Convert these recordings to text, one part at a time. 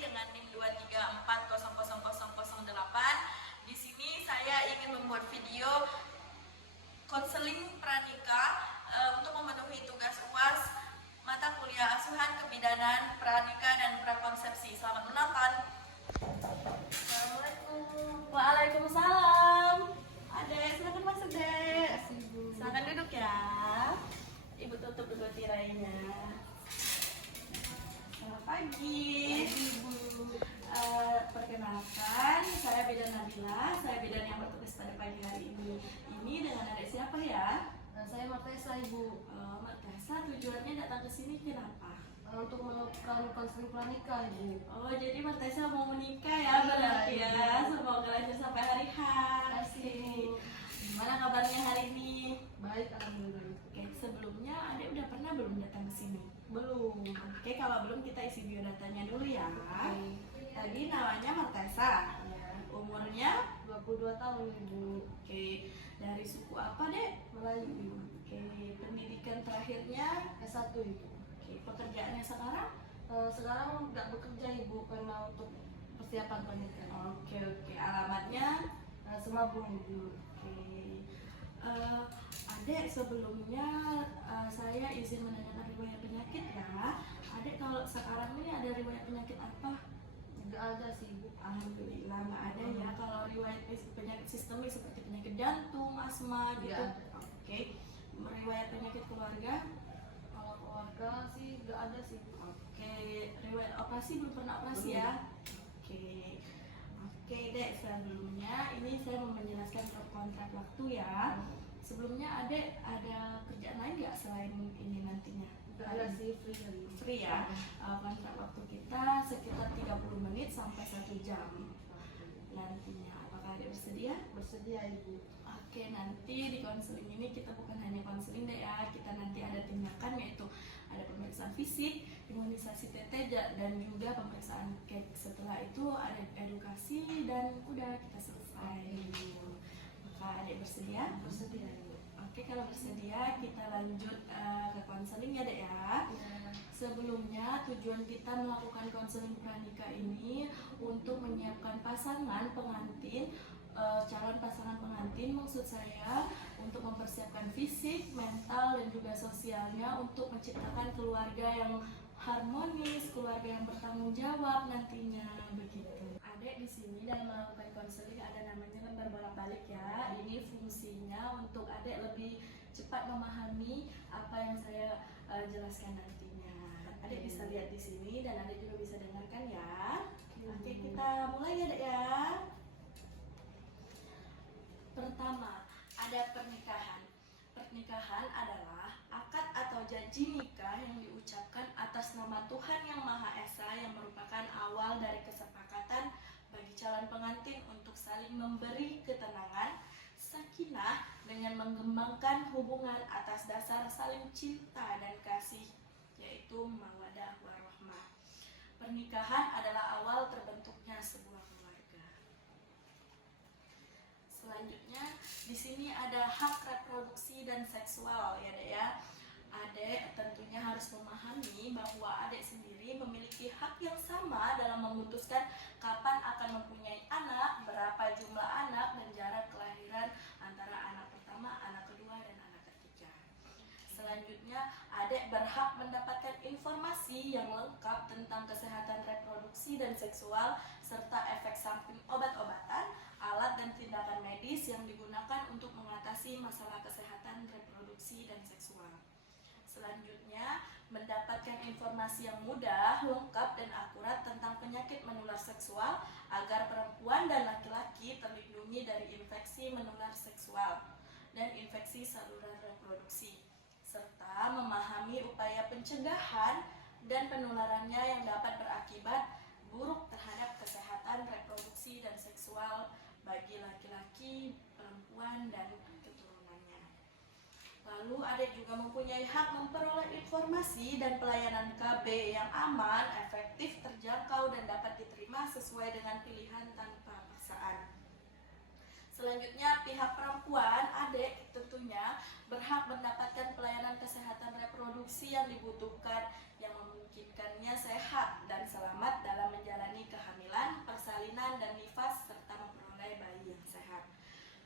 dengan NIM 234000008. Di sini saya ingin membuat video konseling pranikah untuk memenuhi tugas UAS mata kuliah asuhan kebidanan pranikah dan prakonsepsi. Selamat menonton. Assalamualaikum. Waalaikumsalam. Adek, silakan masuk, Dek. Kasih, Bu. Silakan duduk ya. Ibu tutup dulu tirainya. Selamat pagi. Ibu. Perkenalkan, saya Bidan Nabila. Saya bidan yang bertugas pada pagi hari ini. Ini dengan adik siapa ya? Saya Martesa, Ibu. Martesa, tujuannya datang ke sini kenapa? Untuk melakukan konseling pranikah, Ibu. Oh, jadi Martesa mau menikah ya berarti ya. Semoga lancar sampai hari H. Kasih. Gimana kabarnya hari ini? Baik, alhamdulillah. Oke, sebelumnya Adek udah pernah belum datang ke sini? Belum. Oke, kalau belum kita isi biodatanya dulu ya. Oke. Tadi namanya Martesa. Ya. Umurnya? 22 tahun, Ibu. Oke, dari suku apa, Dek? Melayu, Ibu. Oke, pendidikan terakhirnya? S1, Ibu. Oke, pekerjaannya sekarang? Sekarang nggak bekerja, Ibu, karena untuk persiapan pernikahan. Oke, alamatnya? Semabung, Ibu. Oke, Adek sebelumnya saya izin menanyakan riwayat penyakit ya. Adek kalau sekarang ini ada riwayat penyakit apa? Nggak ada sih, Ibu. Alhamdulillah nggak ada ya. Kalau riwayat penyakit sistemik seperti penyakit jantung, asma gitu. Nggak ada. Oke, riwayat penyakit keluarga? Kalau keluarga sih nggak ada sih, Ibu. Oke, riwayat operasi belum pernah operasi Belum. ya? Oke, Dek, sebelumnya ini saya mau menjelaskan kontrak waktu ya. Sebelumnya Adek ada kerjaan lain nggak selain ini nantinya? Nggak ada sih, free kali. Free ya. Kontrak waktu kita sekitar 30 menit sampai 1 jam nantinya. Apakah Adek bersedia? Bersedia, Ibu. Oke, nanti di konseling ini kita bukan hanya konseling deh ya, kita nanti ada tindakan yaitu ada pemeriksaan fisik, imunisasi TT dan juga pemeriksaan cake. Setelah itu ada edukasi dan udah kita selesai. Maka Adek bersedia? Bersedia, Ibu. Oke, kalau bersedia kita lanjut ke konseling ya, Dek ya. Sebelumnya tujuan kita melakukan konseling pranikah ini untuk menyiapkan pasangan pengantin, calon pasangan pengantin maksud saya, untuk mempersiapkan fisik, mental dan juga sosialnya untuk menciptakan keluarga yang harmonis, keluarga yang bertanggung jawab nantinya begitu. Adek di sini dalam melakukan konseling ada namanya lembar bolak-balik ya. Ini fungsinya untuk Adek lebih cepat memahami apa yang saya jelaskan nantinya. Adek bisa lihat di sini dan Adek juga bisa dengarkan ya. Oke, kita mulai ya, Dek ya. Pertama, ada pernikahan. Pernikahan adalah akad atau janji nikah yang diucapkan atas nama Tuhan Yang Maha Esa yang merupakan awal dari kesepakatan bagi calon pengantin untuk saling memberi ketenangan, sakinah dengan mengembangkan hubungan atas dasar saling cinta dan kasih, yaitu mawaddah warahmah. Pernikahan adalah awal terbentuknya sebuah keluarga. Selanjutnya, di sini ada hak reproduksi dan seksual ya, Dek ya. Adek tentunya harus memahami bahwa Adek sendiri memiliki hak yang sama dalam memutuskan kapan akan mempunyai anak, berapa jumlah anak, dan jarak kelahiran antara anak pertama, anak kedua, dan anak ketiga. Selanjutnya, Adek berhak mendapatkan informasi yang lengkap tentang kesehatan reproduksi dan seksual serta efek samping obat-obatan, alat dan tindakan medis yang digunakan untuk mengatasi masalah kesehatan reproduksi dan seksual. Selanjutnya, mendapatkan informasi yang mudah, lengkap, dan akurat tentang penyakit menular seksual agar perempuan dan laki-laki terlindungi dari infeksi menular seksual dan infeksi saluran reproduksi, serta memahami upaya pencegahan dan penularannya yang dapat berakibat buruk terhadap kesehatan reproduksi dan seksual bagi laki-laki, perempuan, dan keturunannya. Lalu Adek juga mempunyai hak memperoleh informasi dan pelayanan KB yang aman, efektif, terjangkau, dan dapat diterima sesuai dengan pilihan tanpa paksaan. Selanjutnya, pihak perempuan, Adek tentunya berhak mendapatkan pelayanan kesehatan reproduksi yang dibutuhkan yang memungkinkannya sehat dan selamat dalam menjalani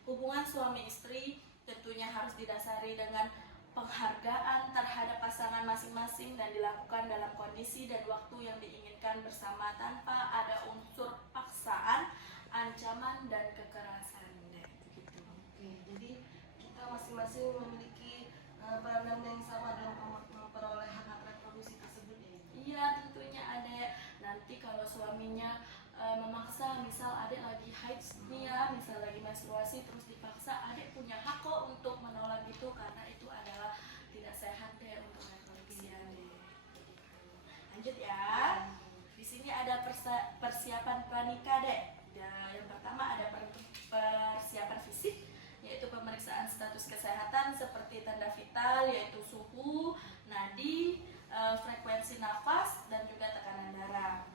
Hubungan suami istri tentunya harus didasari dengan penghargaan terhadap pasangan masing-masing dan dilakukan dalam kondisi dan waktu yang diinginkan bersama tanpa ada unsur paksaan, ancaman, dan kekerasan. Begitu. Oke, jadi kita masing-masing memiliki peranan yang sama dalam memperoleh hak reproduksi tersebut ya. Iya, tentunya ada. Nanti kalau suaminya memaksa, misal adik lagi haid nih ya, misal lagi menstruasi terus dipaksa, adik punya hak kok untuk menolak itu karena itu adalah tidak sehat deh untuk reproduksi adik. Lanjut ya. Di sini ada persiapan pranikah deh. Ya, yang pertama ada persiapan fisik, yaitu pemeriksaan status kesehatan seperti tanda vital, yaitu suhu, nadi, frekuensi nafas, dan juga tekanan darah.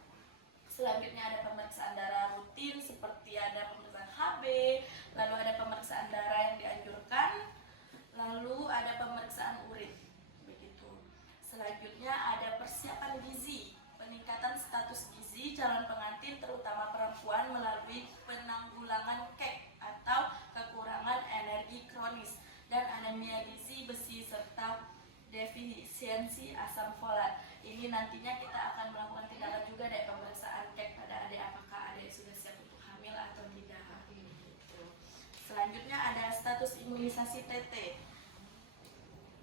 Selanjutnya ada pemeriksaan darah rutin seperti ada pemeriksaan HB, lalu ada pemeriksaan darah yang dianjurkan, lalu ada pemeriksaan urin. Begitu. Selanjutnya ada persiapan gizi, peningkatan status gizi calon pengantin terutama perempuan melalui penanggulangan KEK atau kekurangan energi kronis dan anemia gizi besi serta defisiensi asam folat. Ini nantinya kita akan melakukan tindakan juga deh pemeriksaan KEK pada adik apakah adik sudah siap untuk hamil atau tidak. Selanjutnya ada status imunisasi TT.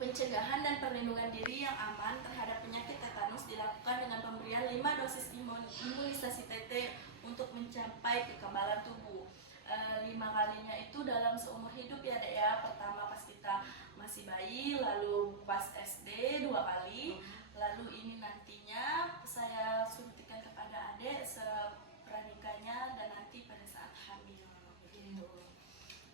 Pencegahan dan perlindungan diri yang aman terhadap penyakit tetanus dilakukan dengan pemberian 5 dosis imunisasi TT untuk mencapai kekebalan tubuh. 5 kalinya itu dalam seumur hidup ya dek ya. Pertama pas kita masih bayi, lalu pas SD 2 kali, lalu ini nantinya saya suntikan kepada adik sepranikahnya dan nanti pada saat hamil. Begitu.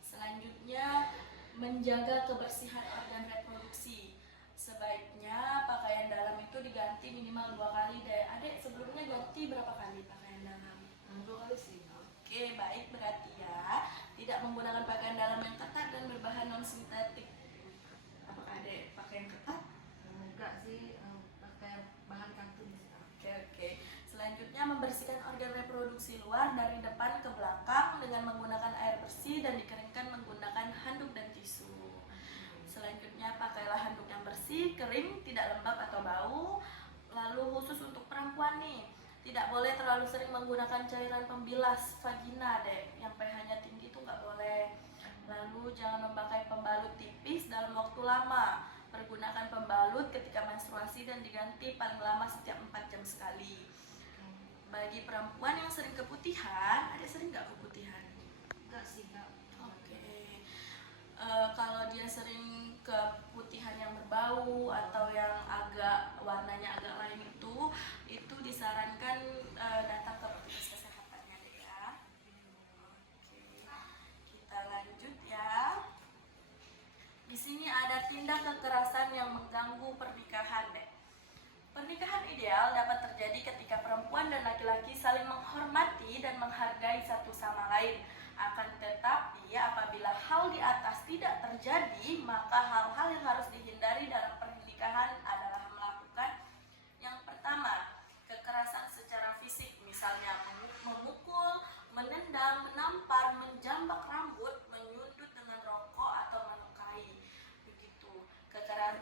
Selanjutnya menjaga kebersihan organ reproduksi. Sebaiknya pakaian dalam itu diganti minimal 2 kali deh. Adik sebelumnya ganti berapa kali pakaian dalam? 2 kali sih. Oke, baik, berarti ya tidak menggunakan pakaian dalam yang ketat dan berbahan non sintetik. Apakah adik pakai yang ketat? Enggak sih, pakai bahan katun sih. Oke. Selanjutnya membersihkan organ reproduksi luar dari depan ke belakang dengan menggunakan air bersih dan dikeringkan menggunakan handuk dan tisu. Selanjutnya pakailah handuk yang bersih, kering, tidak lembab atau bau. Lalu khusus untuk perempuan nih, tidak boleh terlalu sering menggunakan cairan pembilas vagina deh, yang pH-nya tinggi itu nggak boleh. Lalu jangan memakai pembalut tipis dalam waktu lama. Pergunakan pembalut ketika menstruasi dan diganti paling lama setiap 4 jam sekali. Bagi perempuan yang sering keputihan, ada sering nggak keputihan? Enggak sih, Kak. Oke. Kalau dia sering keputihan yang berbau atau yang agak warnanya agak lain itu disarankan datang ke petugas kesehatannya deh ya. Oke. Kita lanjut ya. Di sini ada tindak kekerasan yang mengganggu pernikahan deh. Pernikahan ideal dapat terjadi ketika perempuan dan laki-laki saling menghormati dan menghargai satu sama lain. Akan tetapi apabila hal di atas tidak terjadi, maka hal-hal yang harus dihindari dalam pernikahan adalah melakukan yang pertama, kekerasan secara fisik, misalnya memukul, menendang, menampar, menjambak rambut, menyundut dengan rokok atau melukai. Begitu.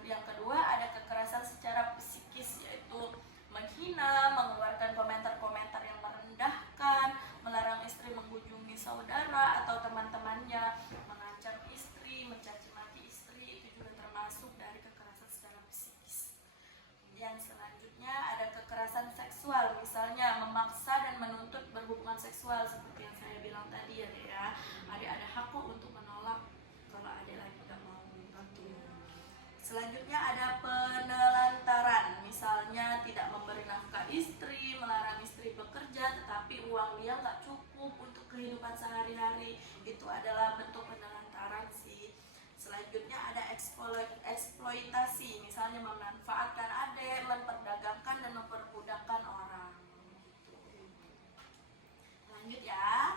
Yang kedua ada kekerasan secara psikis, yaitu menghina, mengeluarkan komentar-komentar yang merendahkan, melarang istri mengunjungi saudara atau teman-temannya, mengancam istri, mencaci maki istri, itu juga termasuk dari kekerasan secara psikis. Kemudian selanjutnya ada kekerasan seksual, misalnya memaksa dan menuntut berhubungan seksual seperti yang saya bilang tadi ya dek ya. Adik ada hak kok untuk menolak kalau adik lagi gak mau. Selanjutnya ada penelantaran, misalnya tidak memberi nafkah istri, melarang istri bekerja tetapi uang dia nggak cukup untuk kehidupan sehari-hari, itu adalah bentuk penelantaran sih. Selanjutnya ada eksploitasi, misalnya memanfaatkan adik, memperdagangkan dan memperbudakkan orang. Lanjut ya.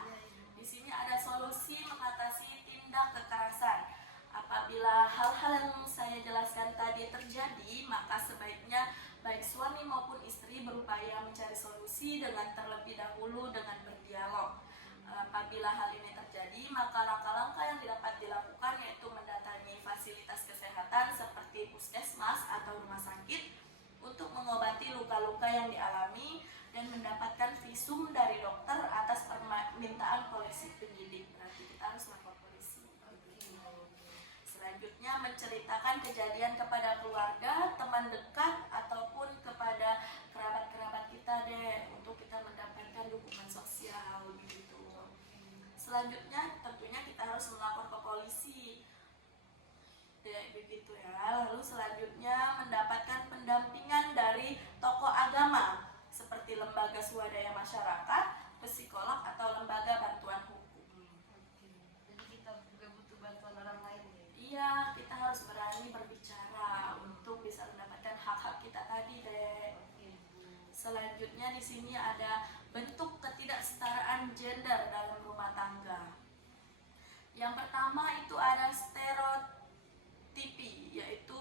Di sini ada solusi mengatasi tindak kekerasan. Apabila hal-hal yang saya jelaskan tadi terjadi, maka sebaiknya baik suami maupun istri berupaya mencari solusi dengan terlebih dahulu dengan berdialog. Apabila hal ini terjadi, maka langkah-langkah yang dilakukan luka yang dialami dan mendapatkan visum dari dokter atas permintaan polisi penyidik. Berarti kita harus lapor polisi. Selanjutnya menceritakan kejadian kepada keluarga, teman dekat, ataupun kepada kerabat-kerabat kita deh, untuk kita mendapatkan dukungan sosial begitu. Selanjutnya tentunya kita harus melapor ke polisi. Begitu ya. Lalu selanjutnya mendapatkan pendampingan dari tokoh agama seperti lembaga swadaya masyarakat, psikolog, atau lembaga bantuan hukum. Jadi kita juga butuh bantuan orang lain ya. Iya, kita harus berani berbicara untuk bisa mendapatkan hak-hak kita tadi deh. Selanjutnya di sini ada bentuk ketidaksetaraan gender dalam rumah tangga. Yang pertama itu ada stereotipi, yaitu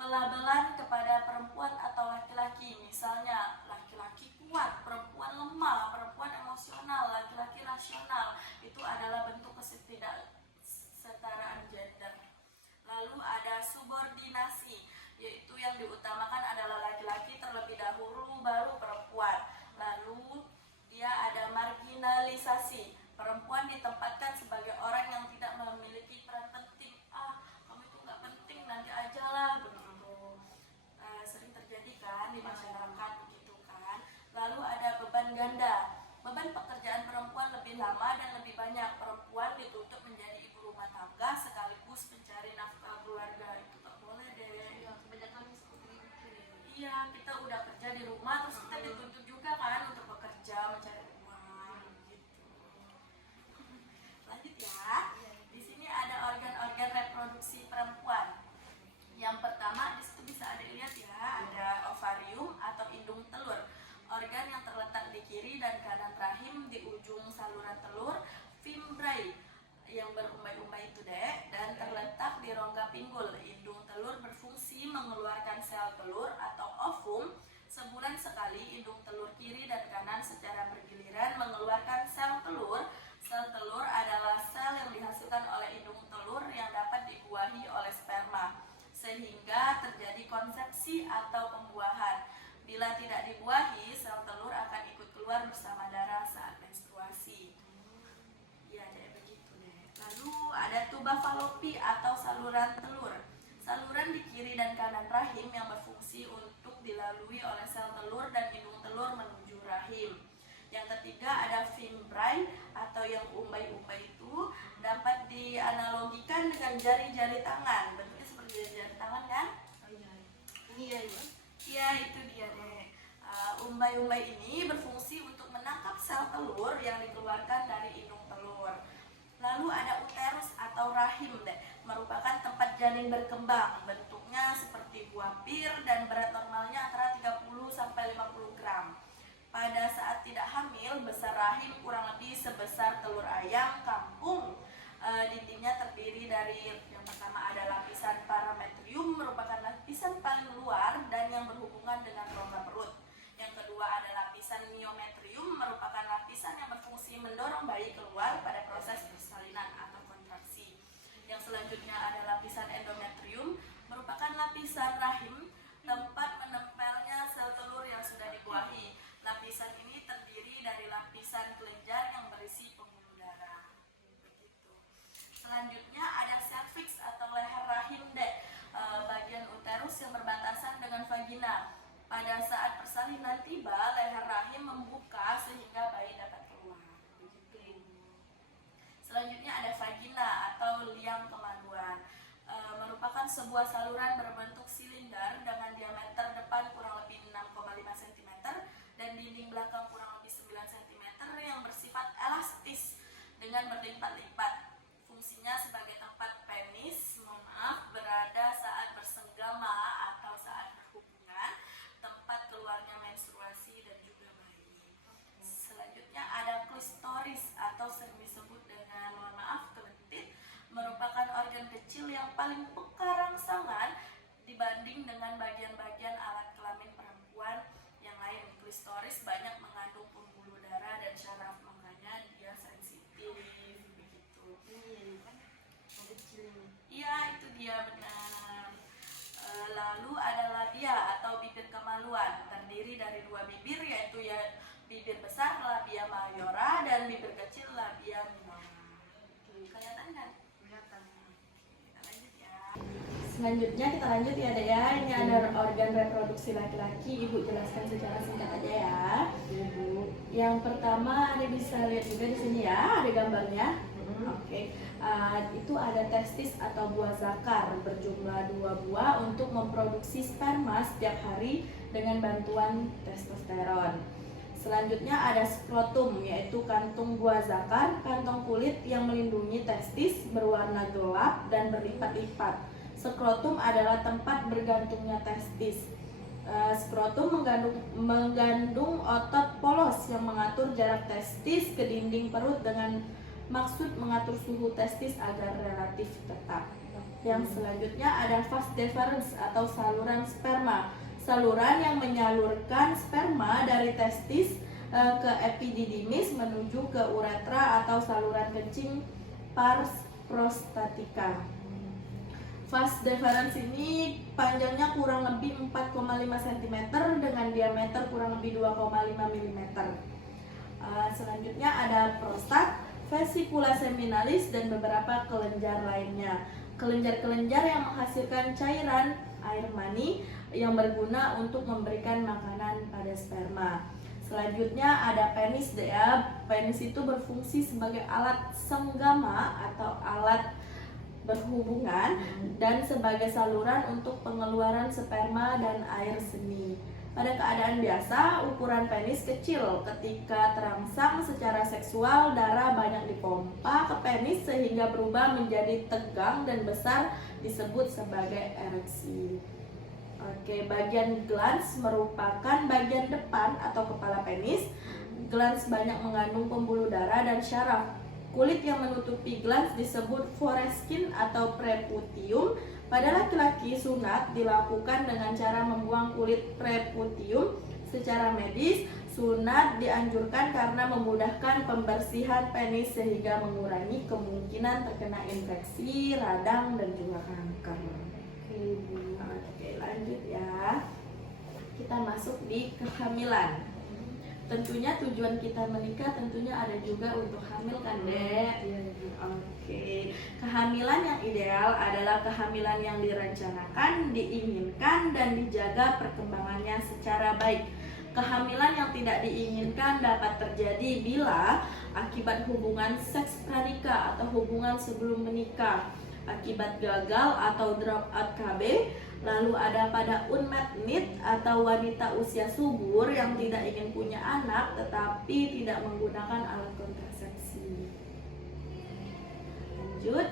pelabelan kepada perempuan atau laki-laki. Misalnya laki-laki kuat, perempuan lemah, perempuan emosional, laki-laki rasional. Itu adalah bentuk ketidaksetaraan gender. Lalu ada subordinasi, yaitu yang diutamakan adalah laki-laki terlebih dahulu baru perempuan. Lalu dia ada marginalisasi, perempuan ditempatkan sebagai orang yang tidak memiliki peran penting. Kamu itu nggak penting, nanti aja lah begitu. Sering terjadi kan di masyarakat begitu kan. Lalu ada beban ganda, beban pekerjaan perempuan lebih lama dan lebih banyak. Perempuan dituntut menjadi ibu rumah tangga sekaligus pencari nafkah keluarga. Itu tak boleh deh. Ya, kebanyakan seperti itu ya. Iya, kita udah kerja di rumah terus kita dituntut juga kan untuk bekerja mencari uang gitu. Lanjut ya. Di sini ada organ-organ reproduksi perempuan. Yang pertama di situ bisa ada lihat ya, ada ovarium atau indung telur. Organ yang terletak di kiri dan kanan rahim di ujung saluran telur, fimbriae yang berumbai-umbai itu dek, dan terletak di rongga pinggul. Indung telur berfungsi mengeluarkan sel telur atau ovum. Sebulan sekali indung telur kiri dan kanan secara bergiliran mengeluarkan sel telur. Sel telur adalah sel yang dihasilkan oleh indung telur yang dapat dibuahi oleh sperma, sehingga terjadi konsepsi atau pembuahan. Bila tidak dibuahi, sel telur akan ikut keluar bersama darah saat menstruasi. Ya, deh begitu deh. Lalu ada tuba falopi atau saluran telur. Saluran di kiri dan kanan rahim yang berfungsi untuk dilalui oleh sel telur dan indung telur menuju rahim. Yang ketiga ada fimbriae atau yang umbai-umbai itu dapat dianalogikan dengan jari-jari tangan. Bentuknya seperti jari-jari tangan kan? Ini ya. Iya, itu dia deh. Umbai-umbai ini berfungsi untuk menangkap sel telur yang dikeluarkan dari indung telur. Lalu ada uterus atau rahim deh, merupakan tempat janin berkembang. Bentuknya seperti buah pir dan berat normalnya antara 30 sampai 50 gram. Pada saat tidak hamil, besar rahim kurang lebih sebesar telur ayam kampung. Dindingnya terdiri dari yang pertama ada lapisan parametrium, merupakan lapisan paling luar dan yang berhubungan dengan rongga perut. Yang kedua ada lapisan myometrium, merupakan lapisan yang berfungsi mendorong bayi keluar pada proses persalinan atau kontraksi. Yang selanjutnya ada lapisan endometrium, merupakan lapisan rahim, tempat menempelnya sel telur yang sudah dibuahi. Lapisan ini terdiri dari lapisan kelenjar yang berisi pembuluh darah. Selanjutnya ada cervix atau leher rahim dek, bagian uterus yang berbatasan dengan vagina. Pada saat persalinan tiba, leher rahim membuka sehingga bayi dapat keluar. Selanjutnya ada vagina atau liang kemaluan, merupakan sebuah saluran berbentuk silinder dengan diameter depan kurang lebih 6,5 cm dan dinding belakang kurang lebih 9 cm yang bersifat elastis dengan berlipat-lipat. Fungsinya sebagai tempat penis, berada saat bersenggama atau saat berhubungan, tempat keluarnya menstruasi dan juga bayi. Selanjutnya ada klistoris atau sering disebut dengan kelentit, merupakan organ kecil yang paling peka rangsangan dibanding dengan bagian-bagian alat kelamin perempuan yang lain. Klistoris banyak mengandung pembuluh darah dan syaraf, makanya dia sensitif begitu. Iya, itu dia benar. Lalu ada labia atau bibir kemaluan, terdiri terdiri dari dua bibir, yaitu ya bibir besar labia majora dan bibir kecil labia minora. Kelihatan kan? Kelihatan. Kita lanjut ya. Selanjutnya kita lanjut ya Dek ya. Ini ada organ reproduksi laki-laki. Ibu jelaskan secara singkat aja ya. Ibu. Yang pertama Ade bisa lihat juga di sini ya, ada gambarnya. Oke. Itu ada testis atau buah zakar berjumlah 2 buah untuk memproduksi sperma setiap hari dengan bantuan testosteron. Selanjutnya ada skrotum, yaitu kantung buah zakar, kantong kulit yang melindungi testis berwarna gelap dan berlipat-lipat. Skrotum adalah tempat bergantungnya testis. Skrotum mengandung otot polos yang mengatur jarak testis ke dinding perut dengan maksud mengatur suhu testis agar relatif tetap. Yang selanjutnya ada vas deferens atau saluran sperma. Saluran yang menyalurkan sperma dari testis ke epididymis menuju ke uretra atau saluran kencing pars prostatica. Vas deferens ini panjangnya kurang lebih 4,5 cm dengan diameter kurang lebih 2,5 mm. Selanjutnya ada prostat, vesicula seminalis dan beberapa kelenjar lainnya. Kelenjar-kelenjar yang menghasilkan cairan air mani yang berguna untuk memberikan makanan pada sperma. Selanjutnya ada penis ya. Penis itu berfungsi sebagai alat senggama atau alat berhubungan dan sebagai saluran untuk pengeluaran sperma dan air seni. Pada keadaan biasa, ukuran penis kecil. Ketika terangsang secara seksual, darah banyak dipompa ke penis sehingga berubah menjadi tegang dan besar, disebut sebagai ereksi. Oke, bagian glans merupakan bagian depan atau kepala penis. Glans banyak mengandung pembuluh darah dan syaraf. Kulit yang menutupi glans disebut foreskin atau preputium. Pada laki-laki, sunat dilakukan dengan cara membuang kulit preputium. Secara medis, sunat dianjurkan karena memudahkan pembersihan penis sehingga mengurangi kemungkinan terkena infeksi, radang, dan juga kanker. Oke, lanjut ya. Kita masuk di kehamilan. Tentunya tujuan kita menikah tentunya ada juga untuk hamil kan Dek? Oke. Kehamilan yang ideal adalah kehamilan yang direncanakan, diinginkan, dan dijaga perkembangannya secara baik. Kehamilan yang tidak diinginkan dapat terjadi bila akibat hubungan seks pranikah atau hubungan sebelum menikah, akibat gagal atau drop out KB, lalu ada pada unmet need atau wanita usia subur yang tidak ingin punya anak tetapi tidak menggunakan alat kontrasepsi. Lanjut.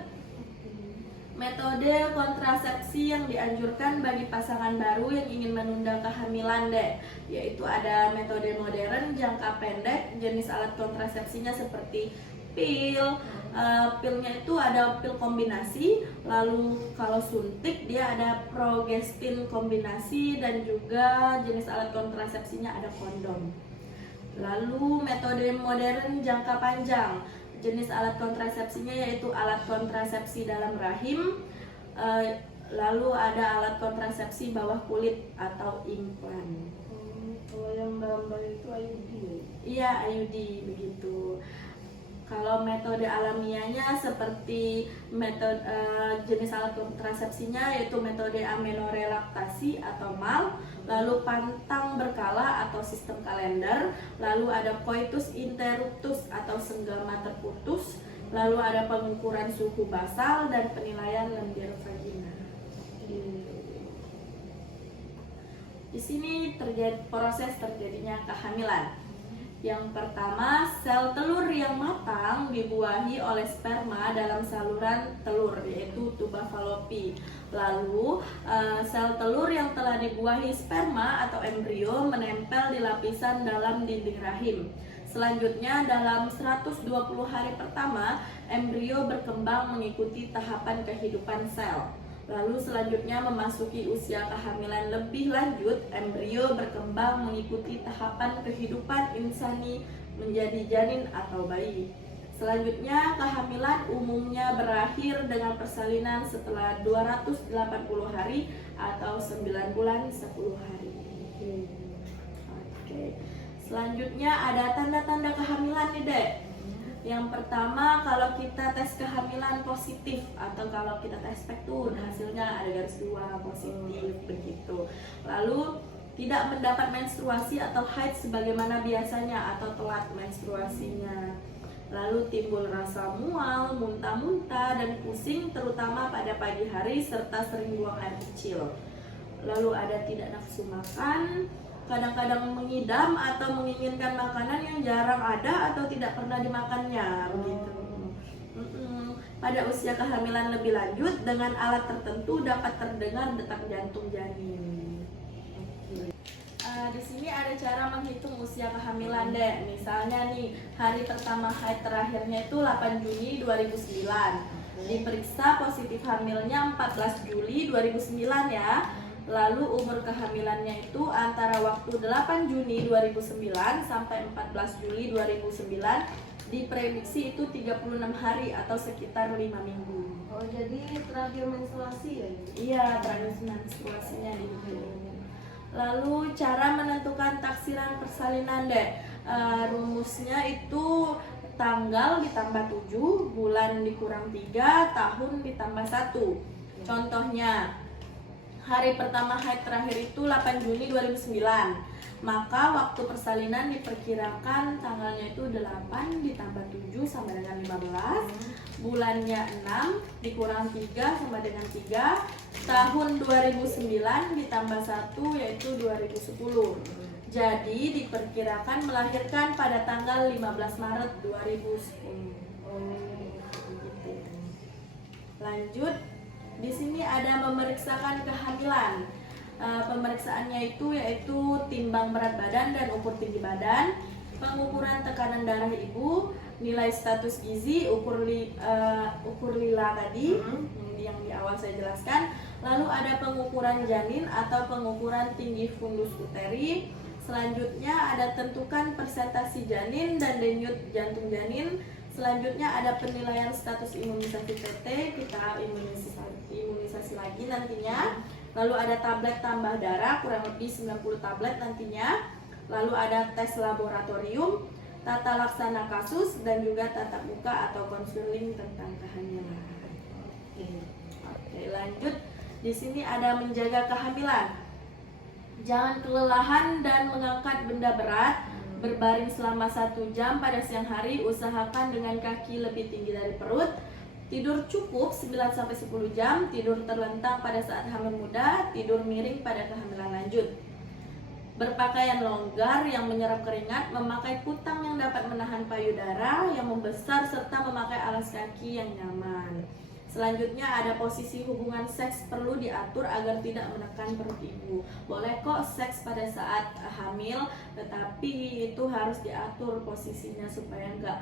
Metode kontrasepsi yang dianjurkan bagi pasangan baru yang ingin menunda kehamilan yaitu ada metode modern jangka pendek. Jenis alat kontrasepsinya seperti pil. Pilnya itu ada pil kombinasi, lalu kalau suntik dia ada progestin kombinasi, dan juga jenis alat kontrasepsinya ada kondom. Lalu metode modern jangka panjang, jenis alat kontrasepsinya yaitu alat kontrasepsi dalam rahim, lalu ada alat kontrasepsi bawah kulit atau implan. Kalau yang dalam bayi itu IUD ya? Iya, IUD begitu. Kalau metode alamiahnya seperti metode jenis alat kontrasepsinya yaitu metode amenorelaktasi atau MAL, lalu pantang berkala atau sistem kalender, lalu ada coitus interruptus atau senggama terputus, lalu ada pengukuran suhu basal dan penilaian lendir vagina. Di sini proses terjadinya kehamilan. Yang pertama, sel telur yang matang dibuahi oleh sperma dalam saluran telur, yaitu tuba falopi. Lalu, sel telur yang telah dibuahi sperma atau embrio menempel di lapisan dalam dinding rahim. Selanjutnya, dalam 120 hari pertama, embrio berkembang mengikuti tahapan kehidupan sel. Lalu selanjutnya memasuki usia kehamilan lebih lanjut, embrio berkembang mengikuti tahapan kehidupan insani menjadi janin atau bayi. Selanjutnya kehamilan umumnya berakhir dengan persalinan setelah 280 hari atau 9 bulan 10 hari. Oke. Selanjutnya ada tanda-tanda kehamilan nih Dek. Yang pertama, kalau kita tes kehamilan positif atau kalau kita tes spektrum hasilnya ada garis 2 positif begitu. Lalu tidak mendapat menstruasi atau haid sebagaimana biasanya atau telat menstruasinya. Lalu timbul rasa mual, muntah-muntah dan pusing terutama pada pagi hari serta sering buang air kecil. Lalu ada tidak nafsu makan, kadang-kadang mengidam atau menginginkan makanan yang jarang ada atau tidak pernah dimakannya begitu. Pada usia kehamilan lebih lanjut dengan alat tertentu dapat terdengar detak jantung janin. Di sini ada cara menghitung usia kehamilan Dek. Misalnya nih, hari pertama haid terakhirnya itu 8 Juni 2009. Diperiksa positif hamilnya 14 Juli 2009 ya. Lalu umur kehamilannya itu antara waktu 8 Juni 2009 sampai 14 Juli 2009. Diprediksi itu 36 hari atau sekitar 5 minggu. Oh, jadi terakhir menstruasi ya? Iya, terakhir menstruasinya dihitung. Lalu cara menentukan taksiran persalinan Dek. Rumusnya itu tanggal ditambah 7, bulan dikurang 3, tahun ditambah 1. Contohnya, hari pertama haid terakhir itu 8 Juni 2009. Maka waktu persalinan diperkirakan tanggalnya itu 8 ditambah 7 sama dengan 15. Bulannya 6 dikurang 3 sama dengan 3. Tahun 2009 ditambah 1 yaitu 2010. Jadi diperkirakan melahirkan pada tanggal 15 Maret 2010. Begitu. Lanjut, di sini ada memeriksakan kehamilan. Pemeriksaannya itu yaitu timbang berat badan dan ukur tinggi badan, pengukuran tekanan darah ibu, nilai status gizi, ukur lila tadi yang di awal saya jelaskan. Lalu ada pengukuran janin atau pengukuran tinggi fundus uteri. Selanjutnya ada tentukan persentase janin dan denyut jantung janin. Selanjutnya ada penilaian status imunisasi TT, kita imunisasi lagi nantinya. Lalu ada tablet tambah darah kurang lebih 90 tablet nantinya. Lalu ada tes laboratorium, tata laksana kasus dan juga tatap muka atau konseling tentang kehamilan. Oke, lanjut. Di sini ada menjaga kehamilan. Jangan kelelahan dan mengangkat benda berat. Berbaring selama 1 jam pada siang hari, usahakan dengan kaki lebih tinggi dari perut. Tidur cukup 9-10 jam, tidur terlentang pada saat hamil muda, tidur miring pada kehamilan lanjut. Berpakaian longgar yang menyerap keringat, memakai kutang yang dapat menahan payudara yang membesar, serta memakai alas kaki yang nyaman. Selanjutnya ada posisi hubungan seks perlu diatur agar tidak menekan perut ibu. Boleh kok seks pada saat hamil, tetapi itu harus diatur posisinya supaya nggak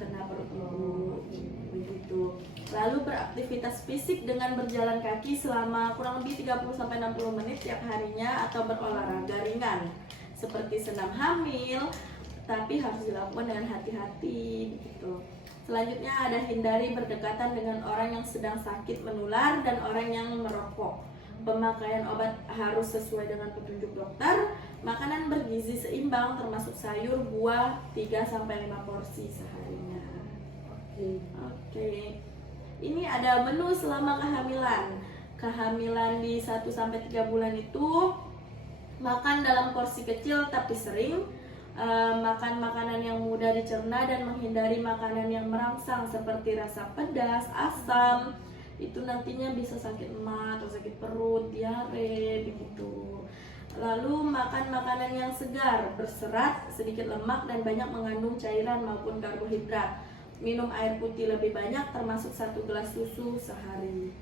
kena perut ibu. Begitu. Lalu beraktivitas fisik dengan berjalan kaki selama kurang lebih 30-60 menit tiap harinya atau berolahraga ringan seperti senam hamil, tapi harus dilakukan dengan hati-hati begitu. Selanjutnya ada hindari berdekatan dengan orang yang sedang sakit menular dan orang yang merokok. Pemakaian obat harus sesuai dengan petunjuk dokter. Makanan bergizi seimbang termasuk sayur, buah 3-5 porsi seharinya. Oke. Ini ada menu selama kehamilan. Kehamilan di 1-3 bulan itu makan dalam porsi kecil tapi sering. Makan makanan yang mudah dicerna dan menghindari makanan yang merangsang seperti rasa pedas, asam. Itu nantinya bisa sakit emah atau sakit perut, diare begitu. Lalu makan makanan yang segar, berserat, sedikit lemak dan banyak mengandung cairan maupun karbohidrat. Minum air putih lebih banyak termasuk 1 gelas susu sehari.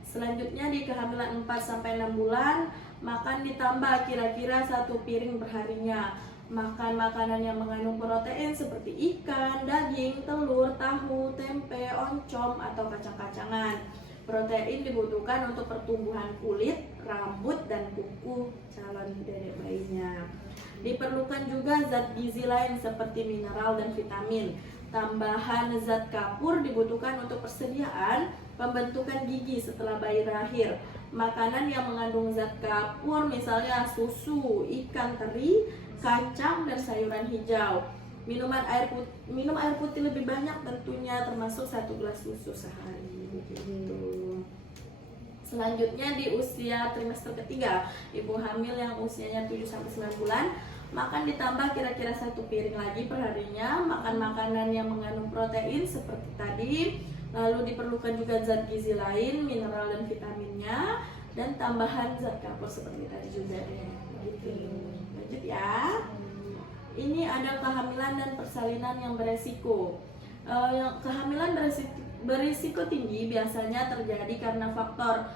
Selanjutnya di kehamilan 4-6 bulan, makan ditambah kira-kira 1 piring perharinya. Makan makanan yang mengandung protein seperti ikan, daging, telur, tahu, tempe, oncom, atau kacang-kacangan. Protein dibutuhkan untuk pertumbuhan kulit, rambut, dan kuku calon dedek bayinya. Diperlukan juga zat gizi lain seperti mineral dan vitamin. Tambahan zat kapur dibutuhkan untuk persediaan pembentukan gigi setelah bayi lahir. makanan yang mengandung zat kapur, misalnya susu, ikan teri, kacang, dan sayuran hijau. Minum air putih lebih banyak tentunya, termasuk 1 gelas susu sehari. Begitu. Selanjutnya di usia trimester ketiga, ibu hamil yang usianya 7-9 bulan, makan ditambah kira-kira 1 piring lagi perharinya, makan makanan yang mengandung protein seperti tadi, lalu diperlukan juga zat gizi lain, mineral dan vitaminnya, dan tambahan zat kapur seperti tadi juga ya. Gitu. Lanjut ya. Ini ada kehamilan dan persalinan yang beresiko. Kehamilan berisiko tinggi biasanya terjadi karena faktor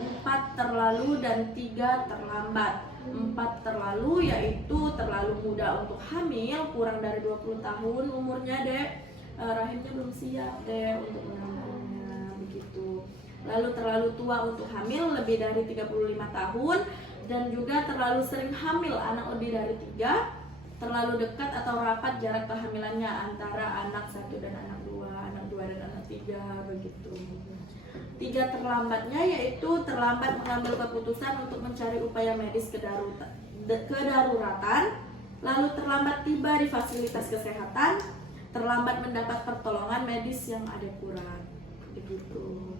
4 terlalu dan 3 terlambat. 4 terlalu yaitu terlalu muda untuk hamil, kurang dari 20 tahun umurnya dek, rahimnya belum siap dek untuk menampungnya, begitu. Lalu terlalu tua untuk hamil, lebih dari 35 tahun, dan juga terlalu sering hamil, anak lebih dari 3, terlalu dekat atau rapat jarak kehamilannya antara anak 1 dan anak 2, anak 2 dan anak 3, begitu. 3 terlambatnya yaitu terlambat mengambil keputusan untuk mencari upaya medis kedaruratan, lalu terlambat tiba di fasilitas kesehatan, terlambat mendapat pertolongan medis yang ada kurang, begitu.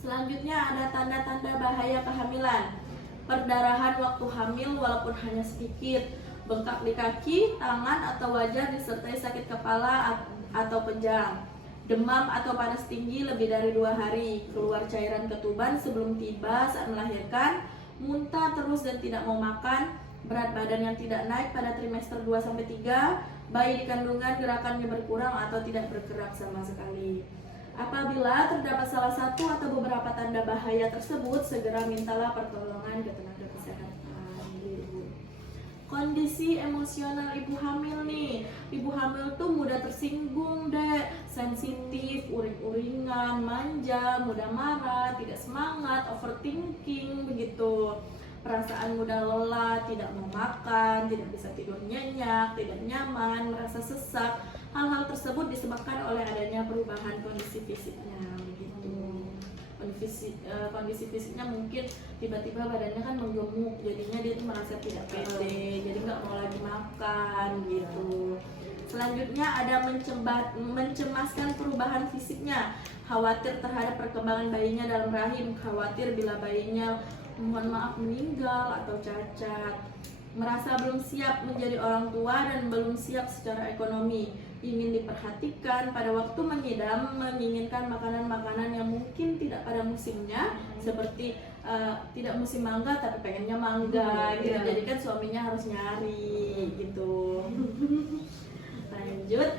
Selanjutnya ada tanda-tanda bahaya kehamilan. Perdarahan waktu hamil walaupun hanya sedikit, bengkak di kaki, tangan atau wajah disertai sakit kepala atau pejang, demam atau panas tinggi lebih dari 2 hari, keluar cairan ketuban sebelum tiba saat melahirkan, muntah terus dan tidak mau makan, berat badan yang tidak naik pada trimester 2-3, bayi di kandungan gerakannya berkurang atau tidak bergerak sama sekali. Apabila terdapat salah satu atau beberapa tanda bahaya tersebut, segera mintalah pertolongan ke tenaga kesehatan. Kondisi emosional ibu hamil nih, ibu hamil tuh mudah tersinggung dek, sensitif, uring-uringan, manja, mudah marah, tidak semangat, overthinking, begitu. Perasaan mudah lelah, tidak mau makan, tidak bisa tidur nyenyak, tidak nyaman, merasa sesak. Hal-hal tersebut disebabkan oleh adanya perubahan kondisi fisiknya, begitu. Kondisi fisiknya mungkin tiba-tiba badannya kan menggemuk, jadinya dia tuh merasa tidak pede, jadi nggak mau lagi makan, gitu. Selanjutnya ada mencemaskan perubahan fisiknya, khawatir terhadap perkembangan bayinya dalam rahim, khawatir bila bayinya mohon maaf meninggal atau cacat, merasa belum siap menjadi orang tua dan belum siap secara ekonomi, ingin diperhatikan pada waktu mengidam, menginginkan makanan-makanan yang mungkin tidak pada musimnya, seperti tidak musim mangga tapi pengennya mangga, gitu. Jadi kan suaminya harus nyari, gitu. Lanjut,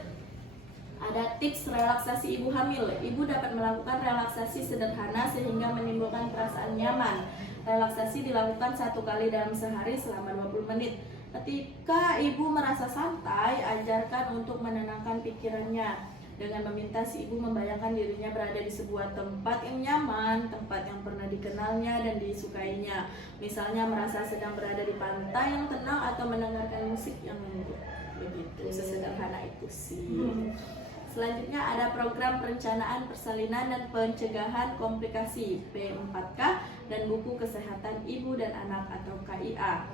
ada tips relaksasi ibu hamil. Ibu dapat melakukan relaksasi sederhana sehingga menimbulkan perasaan nyaman. Relaksasi dilakukan 1 kali dalam sehari selama 20 menit. Ketika ibu merasa santai, ajarkan untuk menenangkan pikirannya dengan meminta si ibu membayangkan dirinya berada di sebuah tempat yang nyaman, tempat yang pernah dikenalnya dan disukainya. Misalnya merasa sedang berada di pantai yang tenang atau mendengarkan musik yang lembut. Begitu, sesederhana itu sih. Selanjutnya ada program perencanaan persalinan dan pencegahan komplikasi P4K dan buku kesehatan ibu dan anak atau KIA.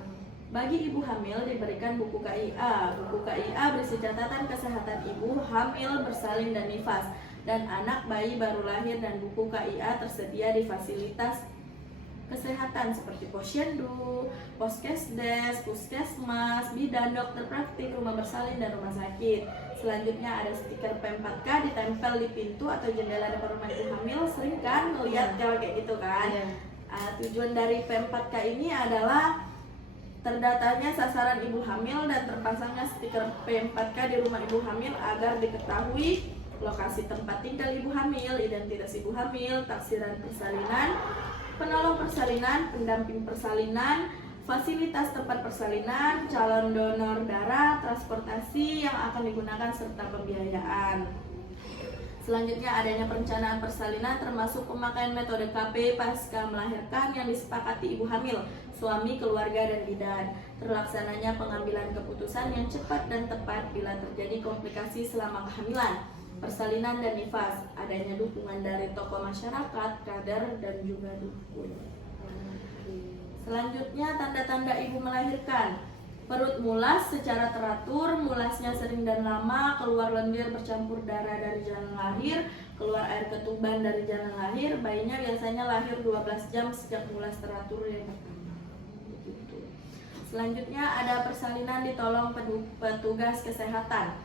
Bagi ibu hamil diberikan buku KIA. Buku KIA berisi catatan kesehatan ibu hamil, bersalin dan nifas dan anak bayi baru lahir, dan buku KIA tersedia di fasilitas kesehatan seperti posyandu, poskesdes, puskesmas, bidan, dokter praktik, rumah bersalin dan rumah sakit. Selanjutnya ada stiker P4K ditempel di pintu atau jendela depan rumah ibu hamil. Sering kan melihat kalau kayak gitu kan. Tujuan dari P4K ini adalah terdatanya sasaran ibu hamil dan terpasangnya stiker P4K di rumah ibu hamil agar diketahui lokasi tempat tinggal ibu hamil, identitas ibu hamil, taksiran persalinan, penolong persalinan, pendamping persalinan, fasilitas tempat persalinan, calon donor darah, transportasi yang akan digunakan serta pembiayaan. Selanjutnya adanya perencanaan persalinan termasuk pemakaian metode KP pasca melahirkan yang disepakati ibu hamil, suami, keluarga, dan bidan. Terlaksananya pengambilan keputusan yang cepat dan tepat bila terjadi komplikasi selama kehamilan. persalinan dan nifas, adanya dukungan dari tokoh masyarakat, kader, dan juga dukun. Selanjutnya tanda-tanda ibu melahirkan. Perut mulas secara teratur, mulasnya sering dan lama, keluar lendir bercampur darah dari jalan lahir, keluar air ketuban dari jalan lahir. Bayinya biasanya lahir 12 jam sejak mulas teratur yang pertama. Begitu. Selanjutnya ada persalinan ditolong petugas kesehatan.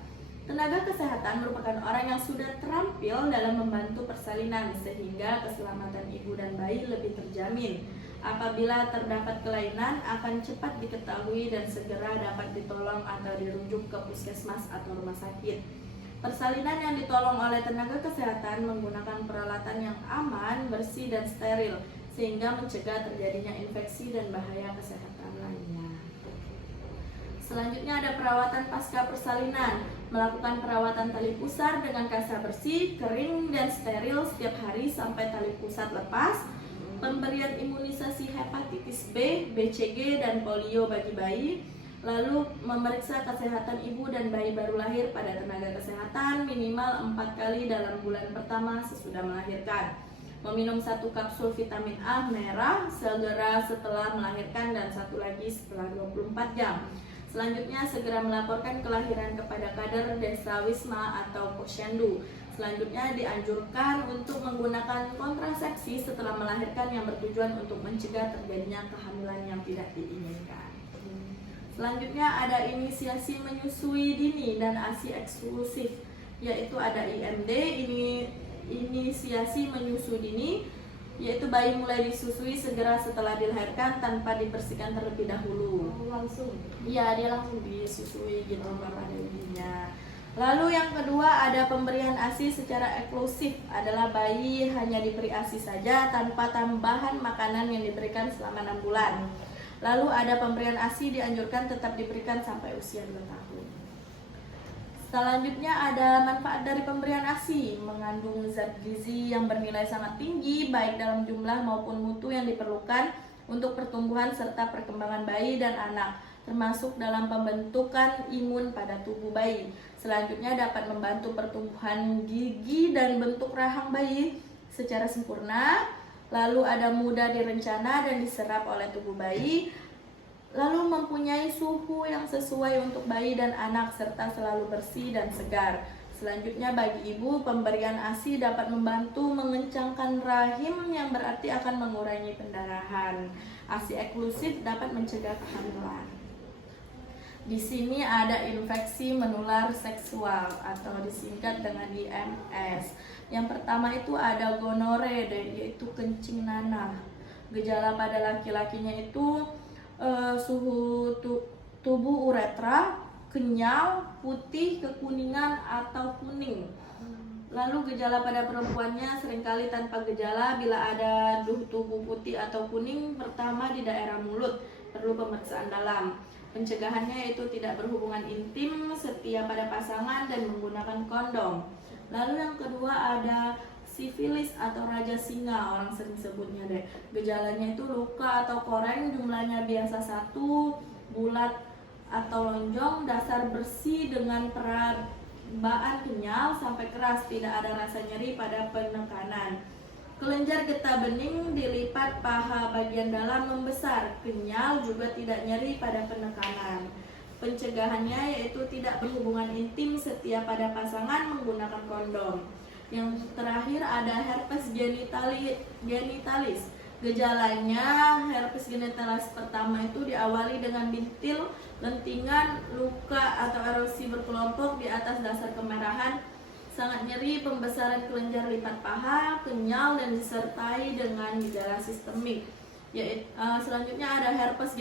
Tenaga kesehatan merupakan orang yang sudah terampil dalam membantu persalinan sehingga keselamatan ibu dan bayi lebih terjamin. Apabila terdapat kelainan akan cepat diketahui dan segera dapat ditolong atau dirujuk ke puskesmas atau rumah sakit. Persalinan yang ditolong oleh tenaga kesehatan menggunakan peralatan yang aman, bersih, dan steril sehingga mencegah terjadinya infeksi dan bahaya kesehatan lainnya. Selanjutnya ada perawatan pasca persalinan. Melakukan perawatan tali pusar dengan kasa bersih, kering, dan steril setiap hari sampai tali pusat lepas. Pemberian imunisasi hepatitis B, BCG, dan polio bagi bayi. Lalu memeriksa kesehatan ibu dan bayi baru lahir pada tenaga kesehatan minimal 4 kali dalam bulan pertama sesudah melahirkan. Meminum 1 kapsul vitamin A merah segera setelah melahirkan dan 1 lagi setelah 24 jam. Selanjutnya segera melaporkan kelahiran kepada kader desa Wisma atau Posyandu. Selanjutnya dianjurkan untuk menggunakan kontrasepsi setelah melahirkan yang bertujuan untuk mencegah terjadinya kehamilan yang tidak diinginkan. Selanjutnya ada inisiasi menyusui dini dan ASI eksklusif, yaitu ada IMD, ini inisiasi menyusui dini, yaitu bayi mulai disusui segera setelah dilahirkan tanpa dibersihkan terlebih dahulu. Langsung? Iya, dia langsung disusui gitu pada ibunya. Lalu yang kedua ada pemberian ASI secara eksklusif, adalah bayi hanya diberi ASI saja tanpa tambahan makanan yang diberikan selama 6 bulan. Lalu ada pemberian ASI dianjurkan tetap diberikan sampai usia 2 tahun. Selanjutnya ada manfaat dari pemberian ASI, mengandung zat gizi yang bernilai sangat tinggi baik dalam jumlah maupun mutu yang diperlukan untuk pertumbuhan serta perkembangan bayi dan anak, termasuk dalam pembentukan imun pada tubuh bayi. Selanjutnya dapat membantu pertumbuhan gigi dan bentuk rahang bayi secara sempurna. Lalu ada mudah direncana dan diserap oleh tubuh bayi. Lalu mempunyai suhu yang sesuai untuk bayi dan anak serta selalu bersih dan segar. Selanjutnya bagi ibu, pemberian ASI dapat membantu mengencangkan rahim yang berarti akan mengurangi pendarahan. ASI eksklusif dapat mencegah kehamilan. Di sini ada infeksi menular seksual atau disingkat dengan IMS. Yang pertama itu ada gonore, yaitu kencing nanah. Gejala pada laki-lakinya itu suhu tubuh uretra, kenyal, putih, kekuningan atau kuning. Lalu gejala pada perempuannya seringkali tanpa gejala. Bila ada tubuh putih atau kuning, pertama di daerah mulut, perlu pemeriksaan dalam. Pencegahannya yaitu tidak berhubungan intim, setia pada pasangan, dan menggunakan kondom. Lalu yang kedua ada sifilis atau raja singa, orang sering sebutnya deh. Gejalanya itu luka atau koreng, jumlahnya biasa 1, bulat atau lonjong, dasar bersih dengan perabaan kenyal sampai keras, tidak ada rasa nyeri pada penekanan. Kelenjar getah bening dilipat, paha bagian dalam membesar, kenyal, juga tidak nyeri pada penekanan. Pencegahannya yaitu tidak berhubungan intim, setia pada pasangan, menggunakan kondom. Yang terakhir ada herpes genitalis. Gejalanya herpes genitalis pertama itu diawali dengan bintil, lentingan, luka atau erosi berkelompok di atas dasar kemerahan, sangat nyeri, pembesaran kelenjar lipat paha, kenyal, dan disertai dengan gejala sistemik. Selanjutnya ada herpes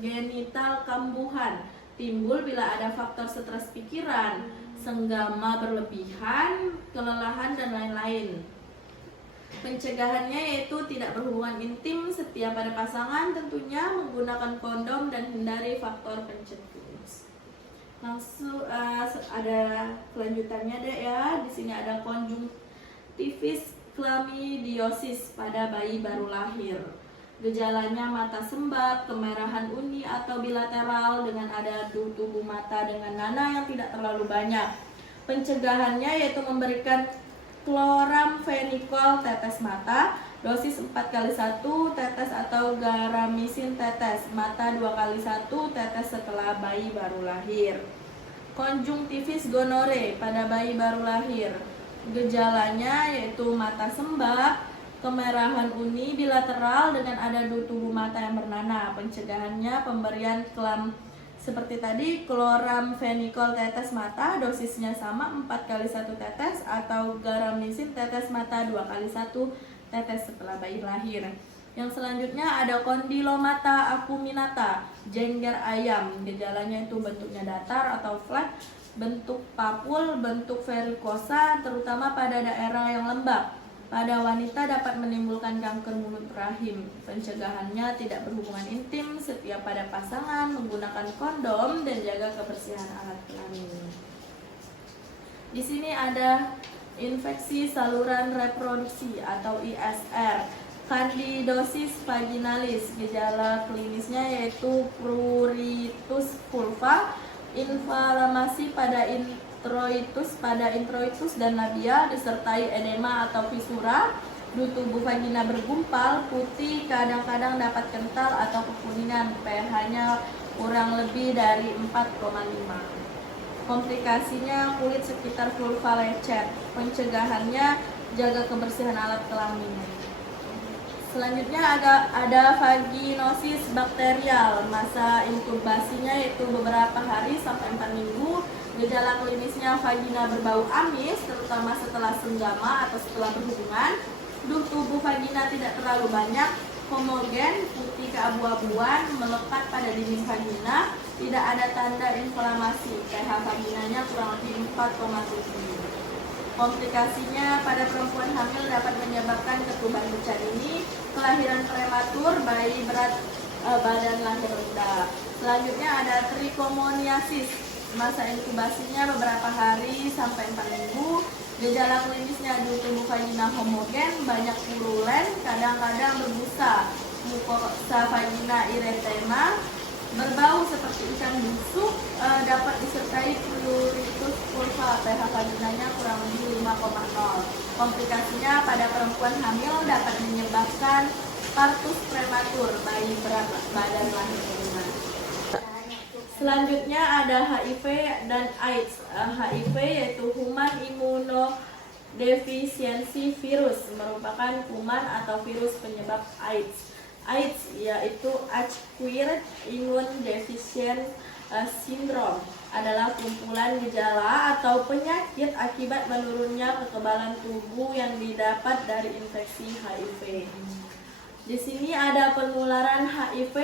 genital kambuhan, timbul bila ada faktor stres pikiran, senggama berlebihan, kelelahan, dan lain-lain. Pencegahannya yaitu tidak berhubungan intim, setia pada pasangan, tentunya menggunakan kondom, dan hindari faktor pencetus. Langsung ada kelanjutannya deh ya. Di sini ada konjungtivis klamidiosis pada bayi baru lahir. Gejalanya mata sembab, kemerahan uni atau bilateral dengan ada tubuh mata dengan nanah yang tidak terlalu banyak. Pencegahannya yaitu memberikan chloramphenicol tetes mata, dosis 4x1 tetes atau garamisin tetes mata 2x1 tetes setelah bayi baru lahir. Konjungtivis gonore pada bayi baru lahir. Gejalanya yaitu mata sembab, kemerahan uni bilateral dengan ada tubuh mata yang bernanah. Pencegahannya pemberian seperti tadi, chloramphenicol tetes mata, dosisnya sama 4x1 tetes atau garamisin tetes mata 2x1 tetes setelah bayi lahir. Yang selanjutnya ada kondilomata acuminata, jengger ayam. Gejalanya itu bentuknya datar atau flat, bentuk papul, bentuk verikosa, terutama pada daerah yang lembab. Pada wanita dapat menimbulkan kanker mulut rahim. Pencegahannya tidak berhubungan intim, setia pada pasangan, menggunakan kondom, dan jaga kebersihan alat kelamin. Di sini ada infeksi saluran reproduksi atau ISR. Candidosis vaginalis, gejala klinisnya yaitu pruritus vulva, inflamasi pada introitus dan labia disertai edema atau fisura. Tubuh vagina bergumpal, putih, kadang-kadang dapat kental atau kekuningan, pH-nya kurang lebih dari 4,5. Komplikasinya kulit sekitar vulva lecet. Pencegahannya jaga kebersihan alat kelamin. Selanjutnya ada vaginosis bakterial. Masa inkubasinya yaitu beberapa hari sampai 4 minggu. Gejala klinisnya vagina berbau amis, terutama setelah senggama atau setelah berhubungan. Tubuh vagina tidak terlalu banyak, homogen, putih keabu-abuan, melekat pada dinding vagina, tidak ada tanda inflamasi. pH vaginanya kurang lebih 4,7. Komplikasinya pada perempuan hamil dapat menyebabkan ketuban berjanin, kelahiran prematur, bayi berat badan lahir rendah. Selanjutnya ada trichomoniasis. Masa inkubasinya beberapa hari sampai 4 minggu. Gejala klinisnya tubuh vagina homogen, banyak purulen, kadang-kadang berbusa, mukosa vagina erythema, berbau seperti ikan busuk, dapat disertai pruritus vulva, pH vaginanya kurang lebih 5,0. Komplikasinya pada perempuan hamil dapat menyebabkan partus prematur, bayi berat badan lahir rendah. Selanjutnya ada HIV dan AIDS. HIV yaitu Human Immunodeficiency Virus, merupakan kuman atau virus penyebab AIDS. AIDS yaitu Acquired Immune Deficient Syndrome, adalah kumpulan gejala atau penyakit akibat menurunnya kekebalan tubuh yang didapat dari infeksi HIV. Di sini ada penularan HIV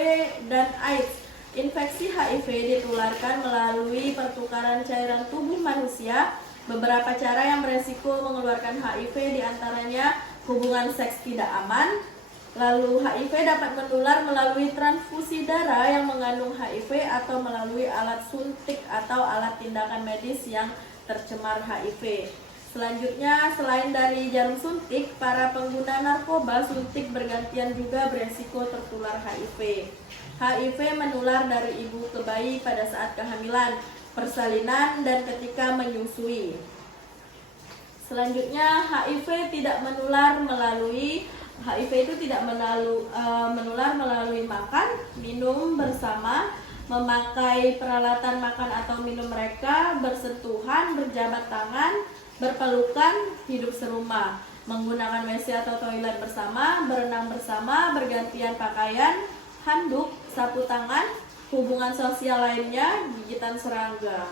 dan AIDS. Infeksi HIV ditularkan melalui pertukaran cairan tubuh manusia. Beberapa cara yang beresiko mengeluarkan HIV diantaranya hubungan seks tidak aman. Lalu HIV dapat menular melalui transfusi darah yang mengandung HIV atau melalui alat suntik atau alat tindakan medis yang tercemar HIV. Selanjutnya, selain dari jarum suntik, para pengguna narkoba suntik bergantian juga beresiko tertular HIV. HIV menular dari ibu ke bayi pada saat kehamilan, persalinan, dan ketika menyusui. Selanjutnya, HIV itu tidak menular melalui makan, minum bersama, memakai peralatan makan atau minum mereka, bersentuhan, berjabat tangan, berpelukan, hidup serumah, menggunakan WC atau toilet bersama, berenang bersama, bergantian pakaian, handuk, sapu tangan, hubungan sosial lainnya, gigitan serangga.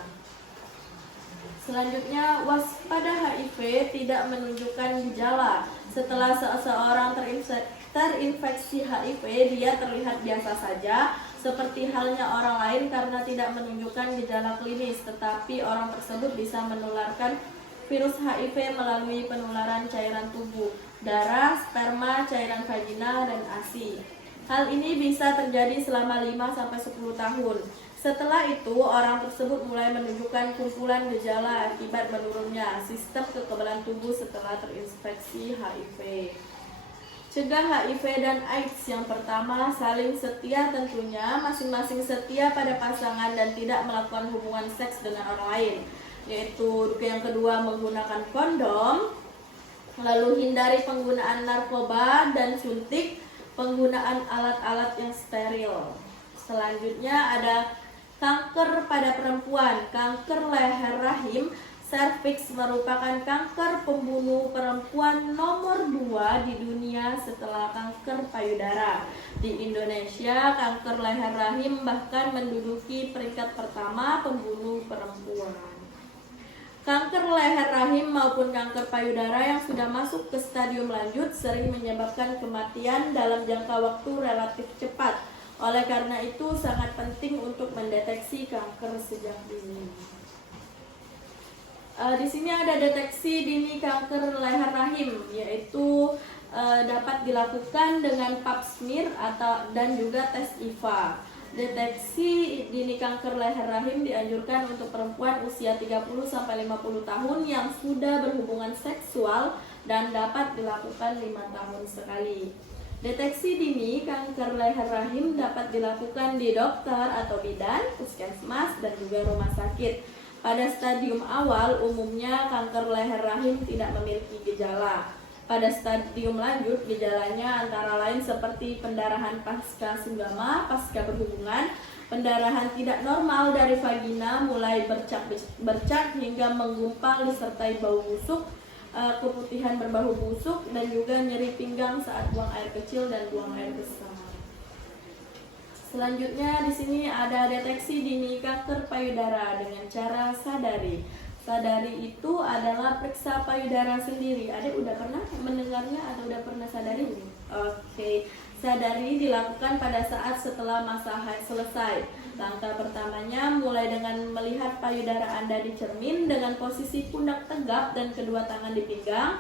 Selanjutnya, waspada HIV tidak menunjukkan gejala. Setelah seseorang terinfeksi HIV, dia terlihat biasa saja, seperti halnya orang lain karena tidak menunjukkan gejala klinis, tetapi orang tersebut bisa menularkan virus HIV melalui penularan cairan tubuh, darah, sperma, cairan vagina, dan ASI. Hal ini bisa terjadi selama 5-10 tahun. Setelah itu, orang tersebut mulai menunjukkan kumpulan gejala akibat menurunnya sistem kekebalan tubuh setelah terinfeksi HIV. Cegah HIV dan AIDS. Yang pertama, saling setia tentunya, masing-masing setia pada pasangan dan tidak melakukan hubungan seks dengan orang lain. yaitu yang kedua menggunakan kondom, lalu hindari penggunaan narkoba dan suntik, penggunaan alat-alat yang steril. Selanjutnya ada kanker pada perempuan. Kanker leher rahim serviks merupakan kanker pembunuh perempuan nomor 2 di dunia setelah kanker payudara. Di Indonesia, kanker leher rahim bahkan menduduki peringkat pertama pembunuh perempuan. Kanker leher rahim maupun kanker payudara yang sudah masuk ke stadium lanjut sering menyebabkan kematian dalam jangka waktu relatif cepat. Oleh karena itu, sangat penting untuk mendeteksi kanker sejak dini. Di sini ada deteksi dini kanker leher rahim, yaitu dapat dilakukan dengan pap smear dan juga tes IVA. Deteksi dini kanker leher rahim dianjurkan untuk perempuan usia 30-50 tahun yang sudah berhubungan seksual dan dapat dilakukan 5 tahun sekali. Deteksi dini kanker leher rahim dapat dilakukan di dokter atau bidan, puskesmas, dan juga rumah sakit. Pada stadium awal, umumnya kanker leher rahim tidak memiliki gejala. Pada stadium lanjut, gejalanya antara lain seperti pendarahan pasca senggama, pasca berhubungan, pendarahan tidak normal dari vagina mulai bercak hingga menggumpal disertai bau busuk, keputihan berbau busuk, dan juga nyeri pinggang saat buang air kecil dan buang air besar. Selanjutnya di sini ada deteksi dini kanker payudara dengan cara sadari. Sadari itu adalah periksa payudara sendiri. Adek udah pernah mendengarnya atau udah pernah sadari? Oke. Sadari dilakukan pada saat setelah masa haid selesai. Langkah pertamanya mulai dengan melihat payudara Anda di cermin dengan posisi pundak tegap dan kedua tangan di pinggang.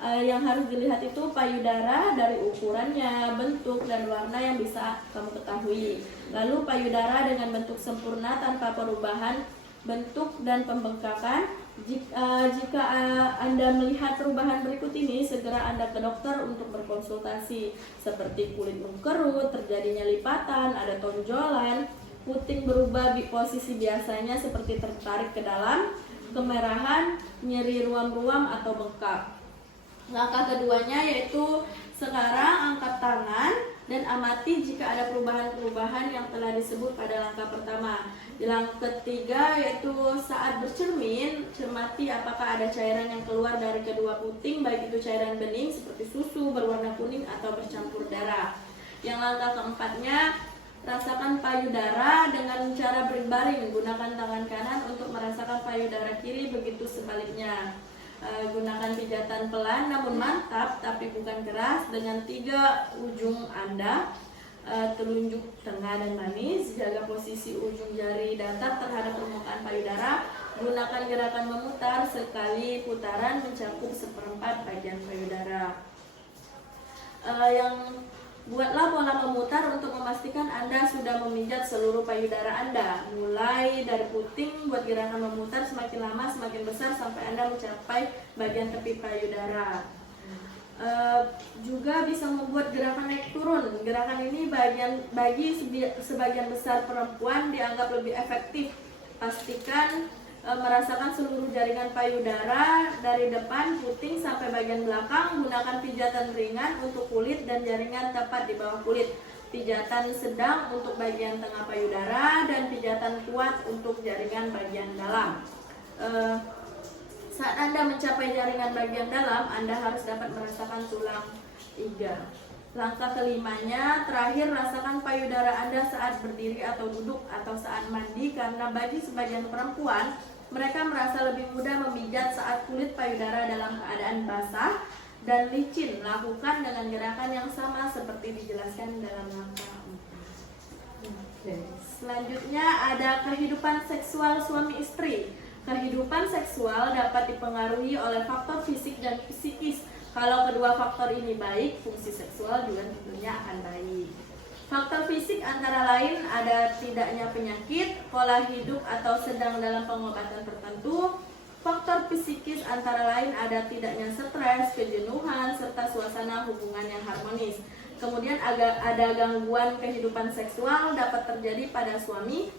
Yang harus dilihat itu payudara dari ukurannya, bentuk, dan warna yang bisa kamu ketahui. Lalu payudara dengan bentuk sempurna tanpa perubahan bentuk dan pembengkakan. Jika Anda melihat perubahan berikut ini, segera Anda ke dokter untuk berkonsultasi, seperti kulit mengkerut, terjadinya lipatan, ada tonjolan, puting berubah di posisi biasanya seperti tertarik ke dalam, kemerahan, nyeri ruam-ruam atau bengkak. Langkah keduanya yaitu sekarang angkat tangan dan amati jika ada perubahan-perubahan yang telah disebut pada langkah pertama. Di langkah ketiga yaitu saat bercermin, cermati apakah ada cairan yang keluar dari kedua puting, baik itu cairan bening seperti susu, berwarna kuning atau bercampur darah. Yang langkah keempatnya, rasakan payudara dengan cara berbaring, gunakan tangan kanan untuk merasakan payudara kiri, begitu sebaliknya. Gunakan pijatan pelan namun mantap tapi bukan keras dengan 3 ujung Anda, telunjuk, tengah, dan manis. Jaga posisi ujung jari datar terhadap permukaan payudara. Gunakan gerakan memutar, sekali putaran mencakup 1/4 bagian payudara. Buatlah pola memutar untuk memastikan Anda sudah memijat seluruh payudara Anda. Mulai dari puting, buat gerakan memutar semakin lama semakin besar sampai Anda mencapai bagian tepi payudara. Juga bisa membuat gerakan naik turun. Gerakan ini bagi sebagian besar perempuan dianggap lebih efektif. Pastikan merasakan seluruh jaringan payudara dari depan puting sampai bagian belakang. Gunakan pijatan ringan untuk kulit dan jaringan tepat di bawah kulit, pijatan sedang untuk bagian tengah payudara, dan pijatan kuat untuk jaringan bagian dalam. Saat Anda mencapai jaringan bagian dalam, Anda harus dapat merasakan tulang iga. Langkah kelimanya, terakhir, rasakan payudara Anda saat berdiri atau duduk atau saat mandi, karena bagi sebagian perempuan, mereka merasa lebih mudah memijat saat kulit payudara dalam keadaan basah dan licin. Lakukan dengan gerakan yang sama seperti dijelaskan dalam langkah 4. Selanjutnya ada kehidupan seksual suami istri. Kehidupan seksual dapat dipengaruhi oleh faktor fisik dan psikis. Kalau kedua faktor ini baik, fungsi seksual juga tentunya akan baik. Faktor fisik antara lain ada tidaknya penyakit, pola hidup atau sedang dalam pengobatan tertentu. Faktor psikis antara lain ada tidaknya stres, kejenuhan, serta suasana hubungan yang harmonis. Kemudian ada gangguan kehidupan seksual dapat terjadi pada suami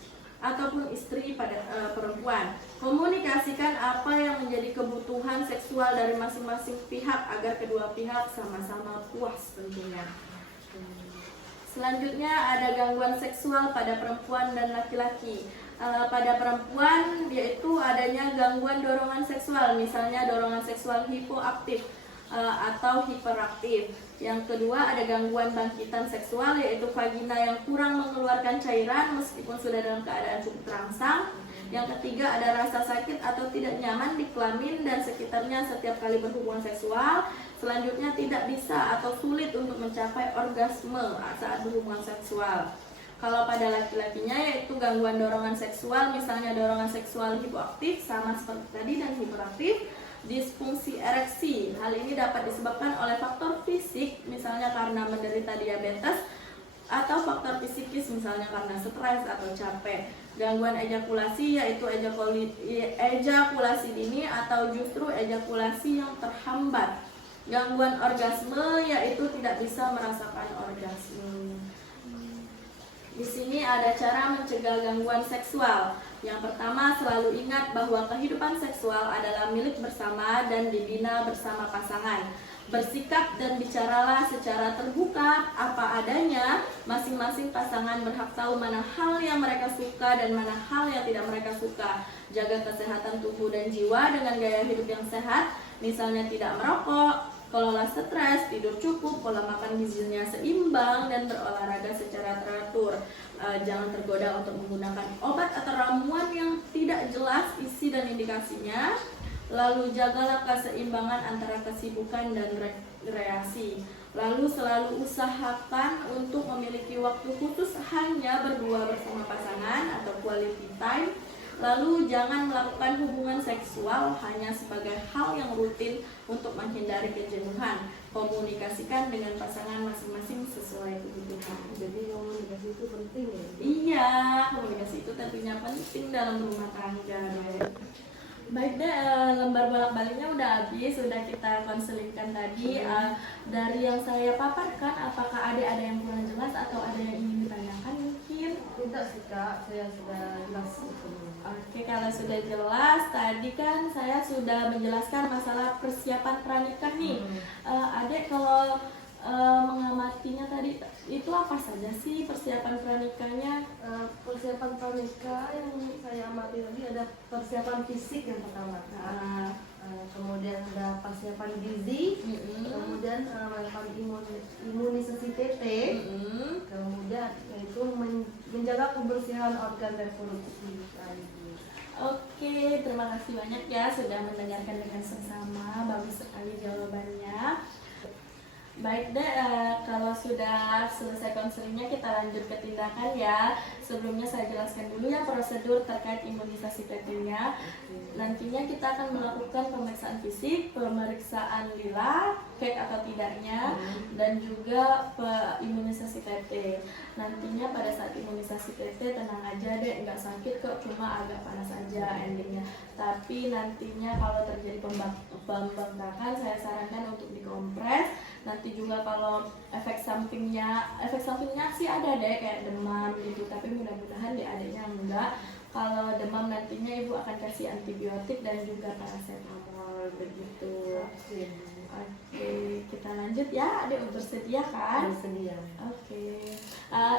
ataupun istri pada perempuan. Komunikasikan apa yang menjadi kebutuhan seksual dari masing-masing pihak agar kedua pihak sama-sama puas tentunya. Selanjutnya ada gangguan seksual pada perempuan dan laki-laki. Pada perempuan yaitu adanya gangguan dorongan seksual, misalnya dorongan seksual hipoaktif atau hiperaktif. Yang kedua ada gangguan bangkitan seksual, yaitu vagina yang kurang mengeluarkan cairan meskipun sudah dalam keadaan cukup terangsang. Yang ketiga ada rasa sakit atau tidak nyaman di kelamin dan sekitarnya setiap kali berhubungan seksual. Selanjutnya tidak bisa atau sulit untuk mencapai orgasme saat berhubungan seksual. Kalau pada laki-lakinya yaitu gangguan dorongan seksual, misalnya dorongan seksual hipoaktif sama seperti tadi dan hiperaktif. Disfungsi ereksi, hal ini dapat disebabkan oleh faktor fisik, misalnya karena menderita diabetes, atau faktor psikis, misalnya karena stres atau capek. Gangguan ejakulasi yaitu ejakulasi dini atau justru ejakulasi yang terhambat. Gangguan orgasme yaitu tidak bisa merasakan orgasme. Di sini ada cara mencegah gangguan seksual. Yang pertama, selalu ingat bahwa kehidupan seksual adalah milik bersama dan dibina bersama pasangan. Bersikap dan bicaralah secara terbuka apa adanya. Masing-masing pasangan berhak tahu mana hal yang mereka suka dan mana hal yang tidak mereka suka. Jaga kesehatan tubuh dan jiwa dengan gaya hidup yang sehat, misalnya tidak merokok, kelola stres, tidur cukup, pola makan gizinya seimbang, dan berolahraga secara teratur. Jangan tergoda untuk menggunakan obat atau ramuan yang tidak jelas isi dan indikasinya. Lalu jagalah keseimbangan antara kesibukan dan rekreasi. Lalu selalu usahakan untuk memiliki waktu khusus hanya berdua bersama pasangan atau quality time. Lalu jangan melakukan hubungan seksual hanya sebagai hal yang rutin untuk menghindari kejenuhan. Komunikasikan dengan pasangan masing-masing sesuai kebutuhan. Jadi komunikasi itu penting ya? Iya, komunikasi itu tentunya penting dalam rumah tangga. Baik deh, lembar bolak-baliknya udah habis, sudah kita konselingkan tadi. Dari yang saya paparkan, apakah ada yang kurang jelas atau ada yang ingin ditanyakan mungkin? Tidak sih Kak, saya sudah jelas. Oke, kalau sudah jelas, tadi kan saya sudah menjelaskan masalah persiapan pranikah nih. Adek kalau mengamatinya tadi, itu apa saja sih persiapan pranikahnya? Persiapan pranikah yang saya amati tadi ada persiapan fisik yang pertama, kemudian ada persiapan gizi, kemudian melakukan imunisasi PT, kemudian yaitu menjaga kebersihan organ reproduksi. Oke, terima kasih banyak ya sudah mendengarkan dengan seksama. Bagus sekali jawabannya. Baik deh, kalau sudah selesai konselingnya kita lanjut ke tindakan ya. Sebelumnya saya jelaskan dulu ya prosedur terkait imunisasi PT-nya. Nantinya kita akan melakukan pemeriksaan fisik, pemeriksaan lila, cake atau tidaknya, dan juga imunisasi PT. Nantinya pada saat imunisasi PT tenang aja deh, nggak sakit kok, cuma agak panas aja endingnya. Tapi nantinya kalau terjadi pembengkakan saya sarankan untuk dikompres. Nanti juga kalau efek sampingnya sih ada deh kayak demam gitu, tapi mudah-mudahan di adiknya enggak. Kalau demam nantinya ibu akan kasih antibiotik dan juga paracetamol begitu. Oke, kita lanjut ya. Adik bersedia kan? Bersedia. Oke.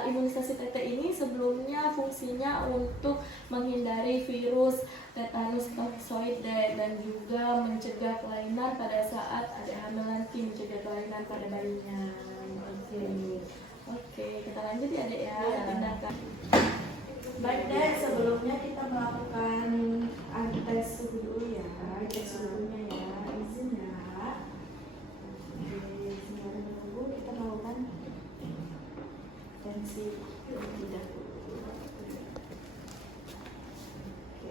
Imunisasi TT ini sebelumnya fungsinya untuk menghindari virus tetanus toxoid dan juga mencegah kelainan pada saat ada hamil nanti, mencegah kelainan pada bayinya. Oke, kita lanjut ya Dek ya. Tindakan. Baik Dek, sebelumnya kita melakukan tes suhu dulu ya. Cek suhunya ya. Izin ya. Oke, sembari menunggu kita melakukan tensi tidak. Oke.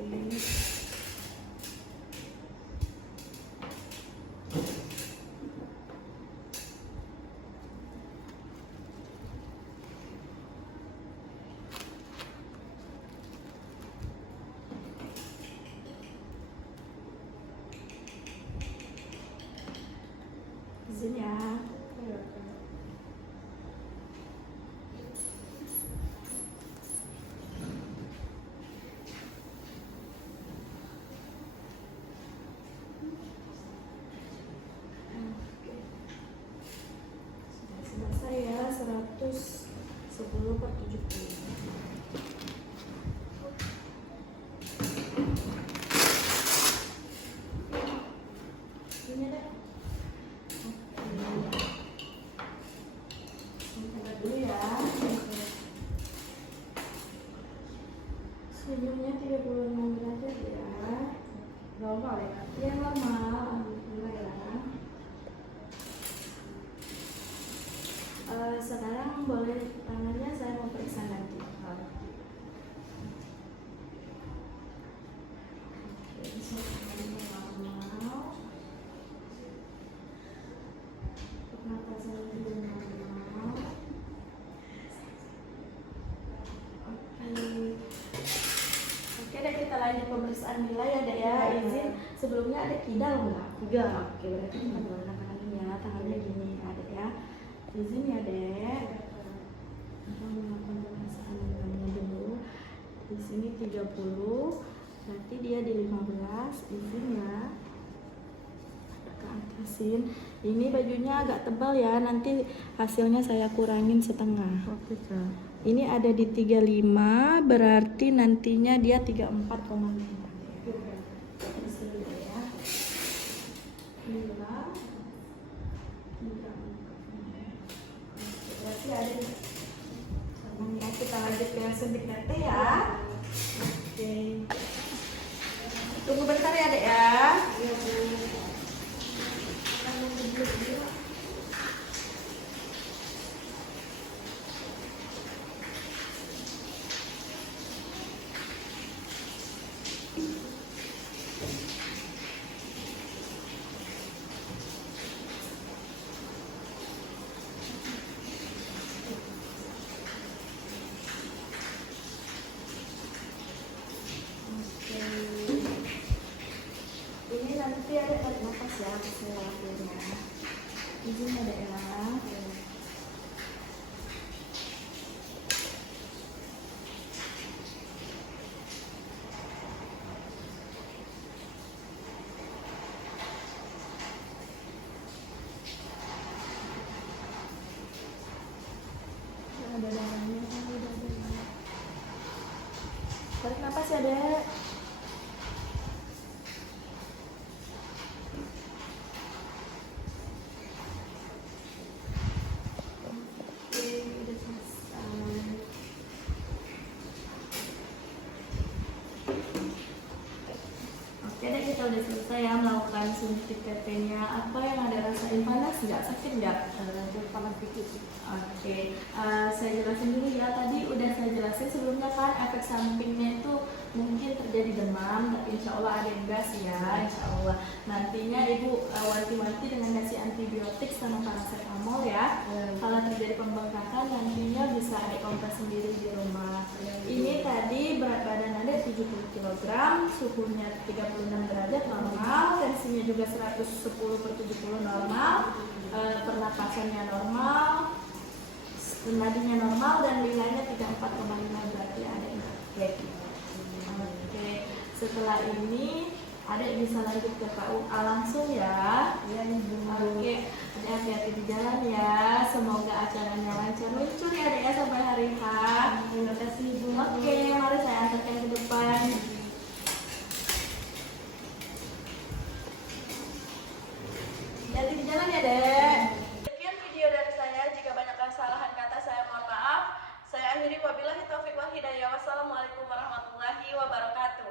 Izin ya. Senyumnya 36 derajat ya. Normal ya. Ya normal, alhamdulillah ya. Sekarang boleh tangannya saya mau periksa nanti. Oke, semuanya normal. Pernapasan juga normal. Oke deh, kita lanjut pemeriksaan nilai ya dek ya. Izin sebelumnya ada kidal nggak? Enggak. Oke, berarti cuma dua tangannya, tangannya gini ada ya. Izin ya dek. Kita melakukan pemeriksaan nilainya dulu. Di sini 30, berarti dia di 15. Izin ya. Ke atasin. Ini bajunya agak tebal ya. Nanti hasilnya saya kurangin setengah. Oke Kak. Ini ada di 35, berarti nantinya dia 34,5. Terus dulu ya. 5, 34. Berarti ada di ya, kita lanjut ke suntik nanti ya. Oke. Tunggu bentar ya dek ya. Iya Bu. Oke. Ini nanti ada tarik nafas ya, saya lakuinnya. Izin ada ya. Ada darahnya, ada darahnya. Tarik nafas ya dek. Oke, udah selesai. Oke deh, kita udah selesai ya melakukan suntik TT-nya. Apa yang ada rasain panas nggak? Sakit nggak? Panas dikit. Oke, saya jelasin dulu ya. Tadi udah saya jelasin sebelumnya kan efek sampingnya itu mungkin terjadi demam, tapi insya Allah ada yang gas ya, insya Allah. Nantinya ibu wanti-wanti dengan ngasih antibiotik sama paracetamol ya. Kalau terjadi pembengkakan nantinya bisa ada kompres sendiri di rumah. Ini tadi berat badan ada 70 kg, suhunya 36 derajat normal, tensinya juga 110/70 normal, pernapasannya normal, nadinya normal, dan nilainya 34,5, berarti ada yang baik. Oke, setelah ini adek bisa lanjut ke KUA langsung ya. Iya Ibu. Oke, adek hati-hati di jalan ya. Semoga acaranya lancar lucu ya adek ya sampai hari H. Terima kasih Ibu. Oke, mari saya antarkan ke depan. Hati-hati di jalan ya dek. Sekian video dari saya. Jika banyak kesalahan kata saya mohon maaf. Saya akhiri wabillahi taufiq wal hidayah. Wassalamualaikum warahmatullahi wabarakatuh.